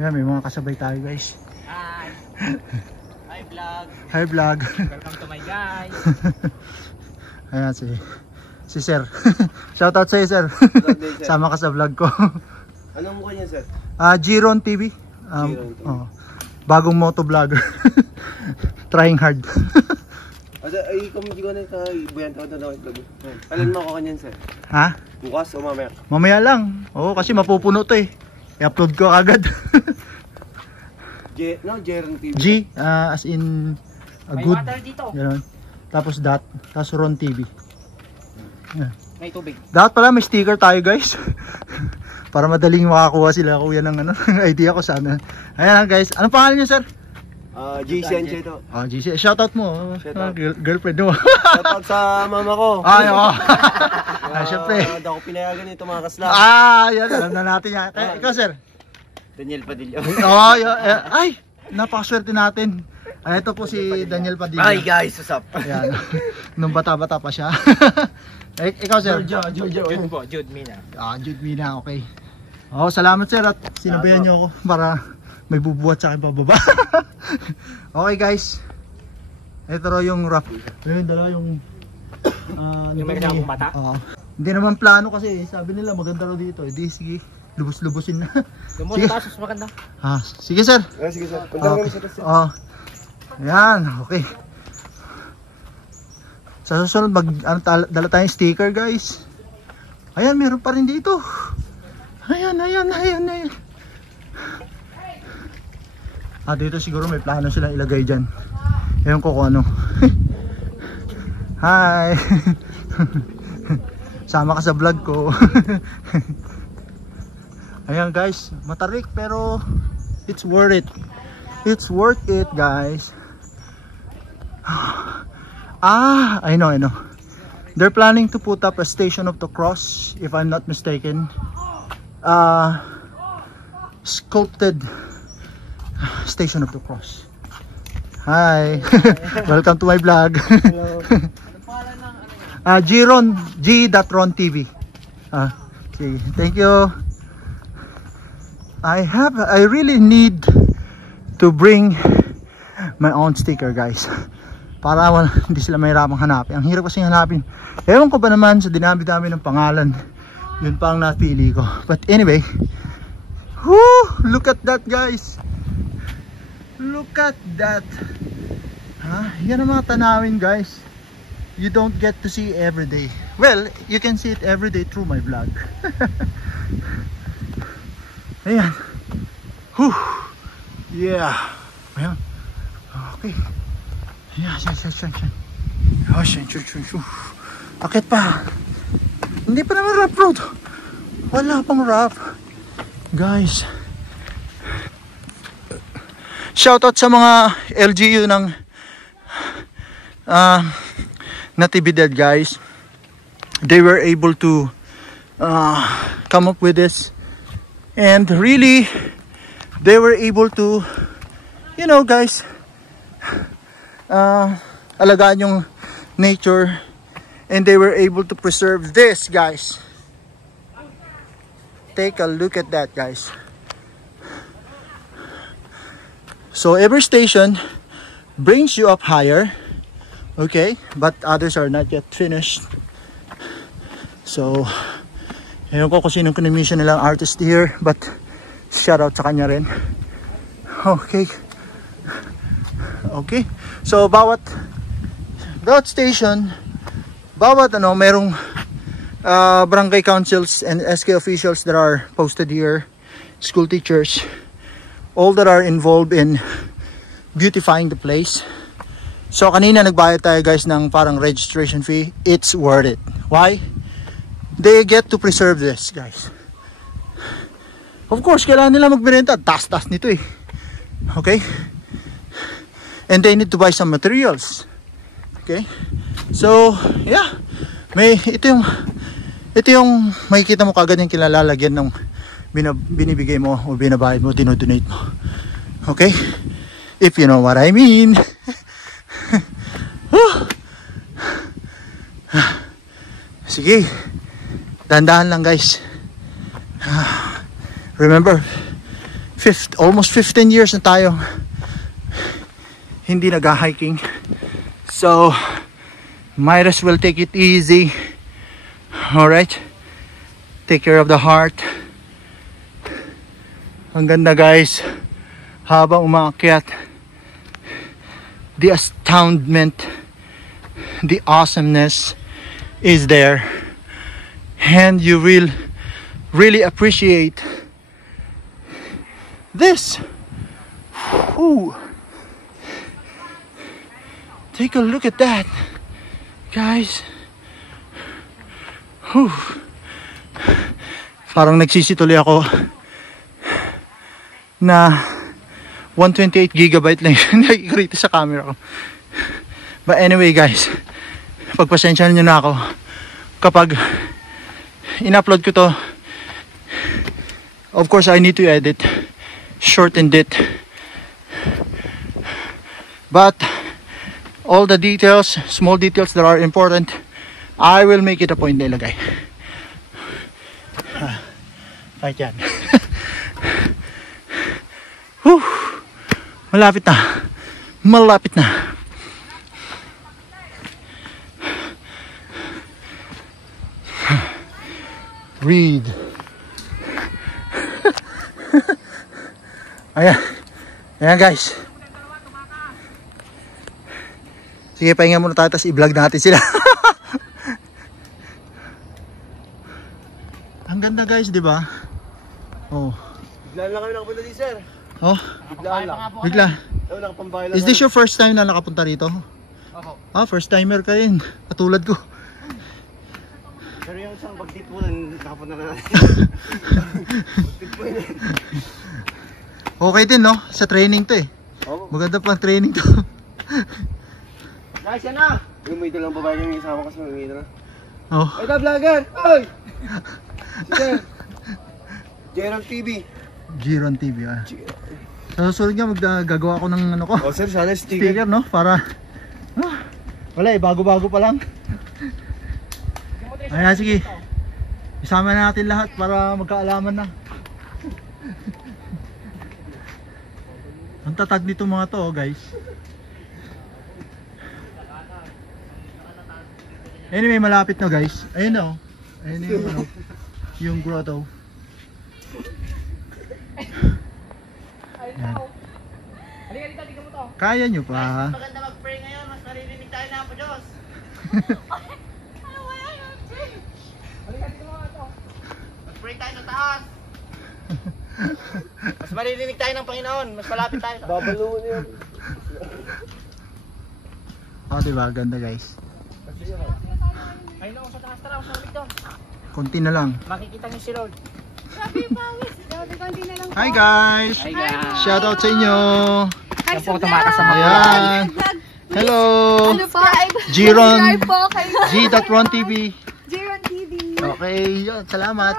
Ayan, may mga kasabay tayo guys. Hi vlog. Hi vlog. Welcome to my guys. Ayan si sir. Shoutout sa'yo sir. Sama ka sa vlog ko. Anong mukha niya sir? Giron TV. Giron TV. Bagong moto vlogger. Trying hard. Ay, comment ko na buyan ka na vlog. Alin mo ako kanyan sir? Ha? Bukas o mamaya? Mamaya lang. Oo, kasi mapupuno to eh. I-upload ko agad. Jeron TV. G, as in good. Ganun. Tapos dot, tapos Ron TV. Yeah. May tubig. Dapat pala may sticker tayo guys. Para madaling makakuha sila kuya ng ano, idea ko sana. Ayan lang guys. Anong pangalan niyo sir? GC to. GC. Shoutout mo. Shoutout. Girlfriend mo. Shoutout sa mama ko. Ay, oo. Syempre. Hindi ako pinayagan nito mga kasla. Yan. Alam na natin yan. Ikaw sir? Daniel Padilla. Ay, napakaswerte natin. Ito po si Daniel Padilla. Hi guys, what's up? Ayan. Nung bata-bata pa siya. Ikaw sir? Jude po, Jude Mina. Jude Mina, okay. Salamat sir at sinabayan niyo ako para May bubuhat sa akin pababa. Okay guys. Ito raw yung rough. Ayun, dala yung Yung may kasama pong bata? Oo. Hindi naman plano kasi sabi nila maganda raw dito. Hindi, sige. Lubos-lubosin na. Yung Sige. mga taas, mas maganda. Sige sir. Sige sir. Okay. Ayan, okay. Sa susunod dala tayong sticker guys. Ayan, meron pa rin dito. Ayan. Dito siguro may plano silang ilagay dyan. Ewan ko kung ano. Hi. Sama ka sa vlog ko. Ayan guys, matarik pero it's worth it. It's worth it guys. I know. They're planning to put up a Station of the Cross, if I'm not mistaken. Sculpted Station of the Cross. Hi. Welcome to my vlog. G.Ron TV. Sige. Thank you. I really need to bring my own sticker guys. Para hindi sila mahirapang hanapin. Ang hirap kasi hanapin. Ewan ko ba naman sa dinami-dami ng pangalan. Yun pa ang napili ko. But anyway. Whoo! Look at that guys. Look at that. Yan ang mga tanawin guys. You don't get to see every day. Well, you can see it every day through my vlog. Ayan. Whew. Yeah. Ayan. Okay. Ayan. Akit pa. Hindi pa naman rough road. Wala pang rough. Guys. Shoutout sa mga LGU ng Natividad guys. They were able to come up with this. And really, they were able to, you know guys, alagaan yung nature. And they were able to preserve this guys. Take a look at that guys. So every station brings you up higher. Okay, but others are not yet finished. So ewan ko kung sinong commission nilang artist here, but shout out sa kanya rin. Okay. So bawat station, bawat merong barangay councils and SK officials that are posted here, school teachers, all that are involved in beautifying the place. So kanina nagbayad tayo guys ng parang registration fee. It's worth it. Why? They get to preserve this guys. Of course, kailangan nila magbenta. Tas-tas nito eh. Okay? And they need to buy some materials. Okay? So, yeah. Ito yung makikita mo kagad yung kilalalagyan ng binibigay mo o binabayad mo, dinodonate mo. Okay? If you know what I mean. Sige. Dandahan lang guys. Remember, almost 15 years na tayo hindi nag-hiking. So, might as well take it easy. Alright? Take care of the heart. Ang ganda guys. Habang umaakyat, the astoundment, the awesomeness is there. And you will really appreciate this. Ooh. Take a look at that, guys. Whew. Parang nagsisituloy ako na 128 gigabyte lang yung nakikita sa camera ko. But anyway guys, pagpasensyahan nyo na ako kapag in-upload ko to. Of course I need to edit, shorten it, but all the details, small details that are important, I will make it a point na ilagay. Right yan. Whew. Malapit na. Malapit na. Read. Ayan. Ayan guys. Sige, pahinga muna tayo tapos i-vlog natin sila. Ang ganda guys, di ba? Oh. Biglaan lang kami nakapunta dito, sir. Oh. Biglaan lang. Bigla. Nakapambahay lang. Is this your first time na nakapunta rito? Ako. Ah, first timer ka rin. Katulad ko. Pero yung isang bagtipunan, nakapunta na natin. Okay din, no? Sa training to eh. Oo. Maganda pang training to. Guys, yan na! Yung may dalang babae yung isama kasi may na. Oh. Ay, da vlogger! Ay! Sir! Gerald TV. Giron TV ah. Sa susunod nga maggagawa ko ng ano ko. Oh, sir, sana sticker. Sticker, no? Para wala eh, bago-bago pa lang. Ayan, sige. Isama na natin lahat para magkaalaman na. Ang tatag nito mga to, oh, guys. Anyway, malapit na guys. Ayun na, oh. Ayun na yung ano, yung grotto. Ayan. Kaya nyo pa. Maganda mag-pray ngayon, mas maririnig tayo na po Diyos. Mag-pray tayo sa taas. Mas maririnig tayo ng Panginoon, mas malapit tayo. Babaluan yun. Oh, diba? Ganda guys. Ayun ako sa taas, tara, sa ulit doon. Konti na lang. Makikita niyo si Lord. Hi guys! Hi guys. Shout out sa inyo! Yan po tumatas sa mga. Ayan! Hello! Giron! G.Ron TV. Giron TV. Okay, yun. Salamat.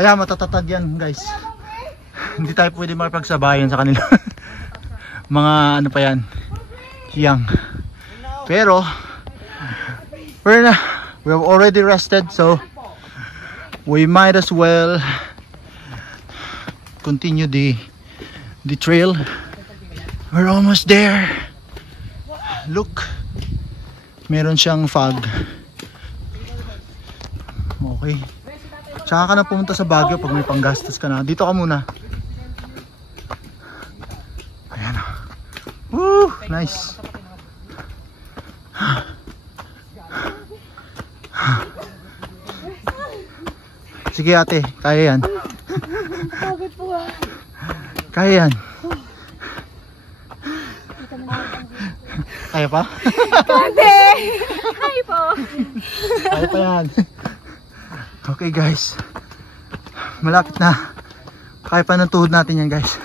Ayan, matatatag yan guys. Hindi tayo pwede makipagsabayan sa kanila. Mga ano pa yan. Hiyang. Pero we have already rested, so we might as well continue the trail. We're almost there. Look, meron siyang fog. Okay, tsaka ka na pumunta sa Baguio pag may panggastos ka na. Dito ka muna. Ayan. Woo, nice. Sige ate, kaya yan. Kaya yan. Kaya pa? Hi po. Kaya pa yan. Okay guys, malapit na. Kaya pa ng tuhod natin yan guys.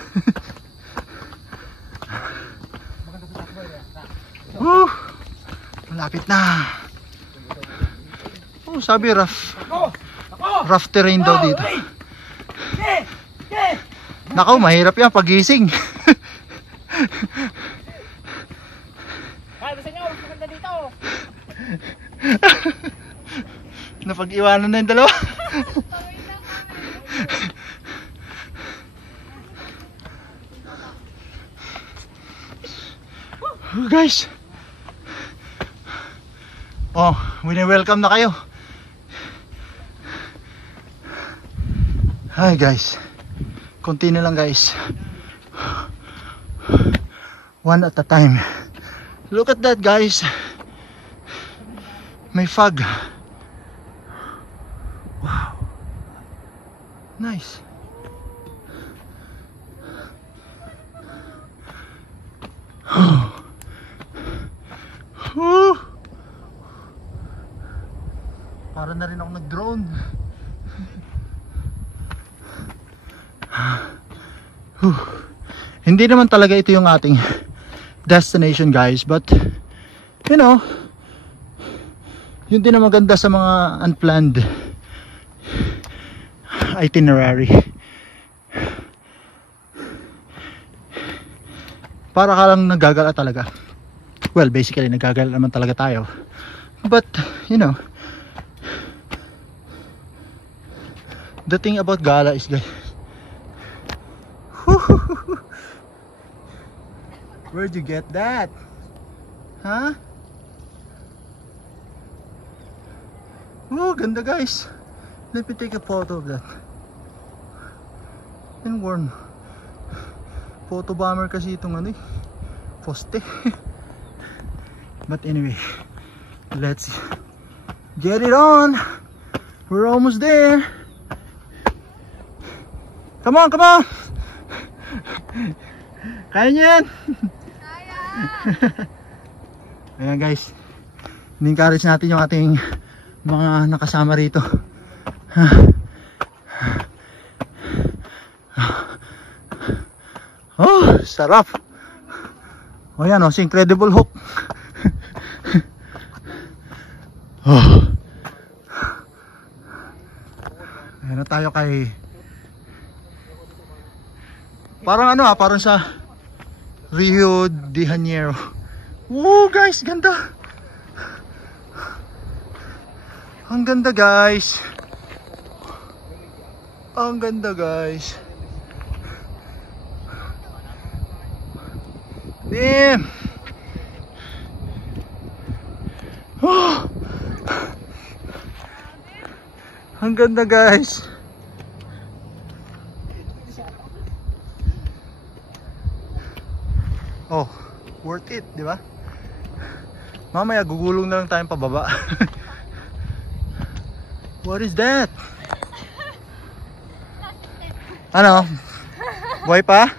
Woo! Malapit na. Oh, sabi rough terrain daw dito. Nakaw, mahirap yan pagising. Ay, basta nyo, mas maganda dito. Napag-iwanan na yung dalawa. Oh, guys. Oh, wini-welcome na kayo. Hi guys. Konti na lang guys. One at a time. Look at that guys. May fog. Wow. Nice. Para na rin ako nag-drone. Hindi naman talaga ito yung ating destination guys, but you know, yun din ang maganda sa mga unplanned itinerary. Para ka lang nagagala talaga. Well, basically nagagala naman talaga tayo, but you know, the thing about gala is guys, Where'd you get that? Huh? Oh, ganda guys. Let me take a photo of that. And warm. Photo bomber kasi itong ano eh. Poste. But anyway, let's get it on. We're almost there. Come on, come on. Kaya niyo yan. Kaya! Ayan guys, in-encourage natin yung ating mga nakasama rito. Oh, sarap. O yan o, si Incredible Hulk. Oh. Ayan na tayo kay, parang ano parang sa Rio de Janeiro. Woo guys, ganda. Ang ganda guys. Ang ganda guys. Damn. Oh. Ang ganda guys. Oh, worth it, di ba? Mamaya gugulong na lang tayong pababa. What is that? Ano? Buhay pa?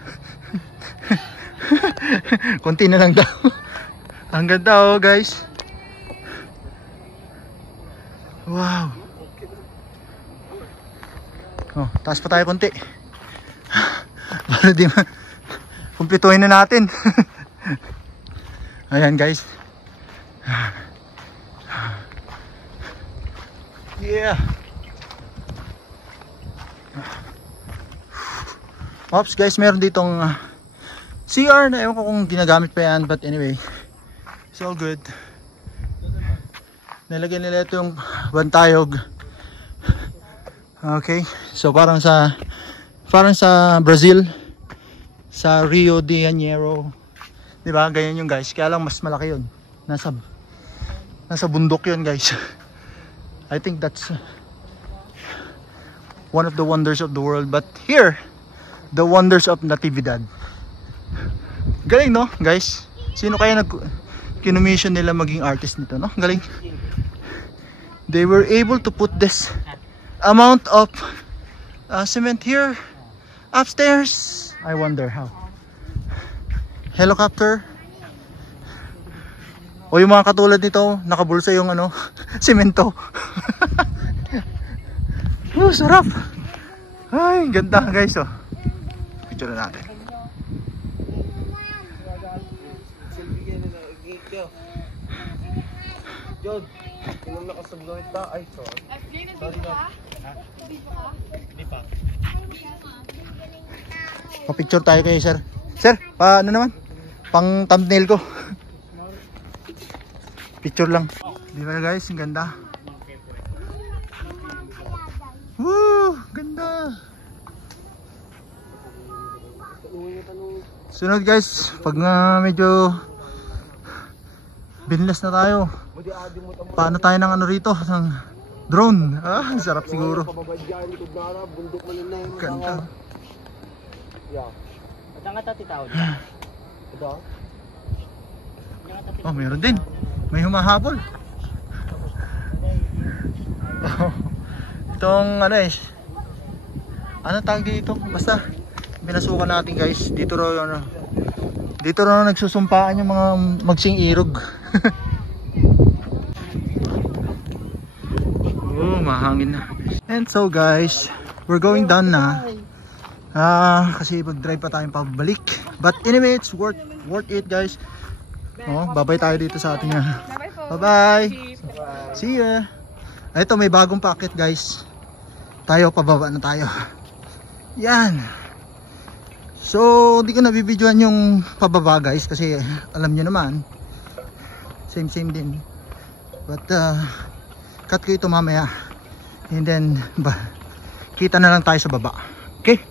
Konti na lang daw. Ang ganda oh guys. Wow. Oh, taas pa tayo konti. Para di ma kumpletuhin na natin. Ayan guys. Yeah. Oops guys, meron ditong CR na ewan ko kung ginagamit pa yan, but anyway, it's all good. Nilagyan nila ito yung bantayog. Okay, so parang sa Brazil, sa Rio de Janeiro, di ba? Ganyan yung guys, kaya lang mas malaki yun. Nasa bundok yun guys. I think that's one of the wonders of the world, but here, the wonders of Natividad. Galing no guys? Sino kaya kinumission nila maging artist nito, no? Galing. They were able to put this amount of cement here upstairs. I wonder how. Helicopter. O yung mga katulad nito, nakabulsa yung ano, semento. Oh, sarap. Ay, ganda guys oh. Picture na natin. Jod, kung nakasabloy ta, ay sorry. Sorry na. Hindi pa. Pa-picture tayo kayo sir. Sir, ano naman? Pang thumbnail ko. Picture lang. Di ba guys, ang ganda. Woo, ganda. Sunod guys, pag medyo binless na tayo, paano tayo ng ano rito, ng drone. Ah, sarap siguro. Ganda. Oh, meron din. May humahabol. Oh, itong ano eh, ano tawag dito? Basta binasukan natin guys. Dito raw nagsusumpaan yung mga magsing irog. Oh, mahangin na. And so guys, we're going down na. Kasi mag-drive pa tayong pabalik. But anyway, it's worth it guys. Oh, bye-bye tayo dito sa ating bye-bye. See ya. Ito, may bagong packet guys. Tayo, pababa na tayo. Yan. So, hindi ko nabibidyoan yung pababa guys kasi alam nyo naman, same din. But cut ko ito mamaya and then kita na lang tayo sa baba. Okay?